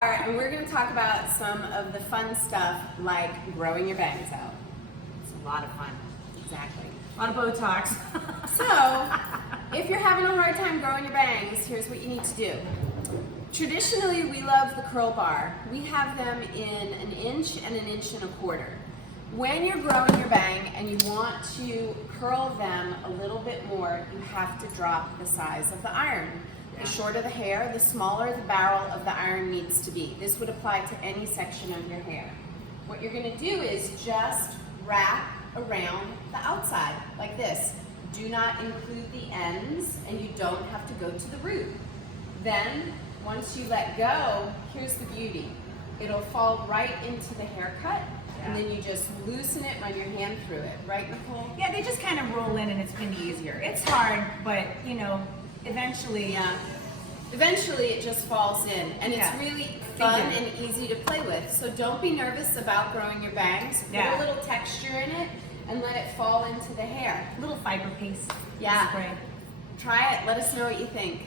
And we're going to talk about some of the fun stuff like growing your bangs out. It's a lot of fun. Exactly. A lot of Botox. So, if you're having a hard time growing your bangs, here's what you need to do. Traditionally, we love the curl bar. We have them in 1 inch and 1 1/4 inches. When you're growing your bang and you want to curl them a little bit more, you have to drop the size of the iron. The shorter the hair, the smaller the barrel of the iron needs to be. This would apply to any section of your hair. What you're going to do is just wrap around the outside like this. Do not include the ends, and you don't have to go to the root. Then, once you let go, here's the beauty. It'll fall right into the haircut, and then you just loosen it, run your hand through it. Right, Nicole? Yeah, they just kind of roll in and it's been easier. It's hard, but you know, eventually. Yeah. Eventually it just falls in, and it's really fun and easy to play with. So don't be nervous about growing your bangs. Put a little texture in it and let it fall into the hair. A little fiber paste. Yeah. Spray. Try it. Let us know what you think.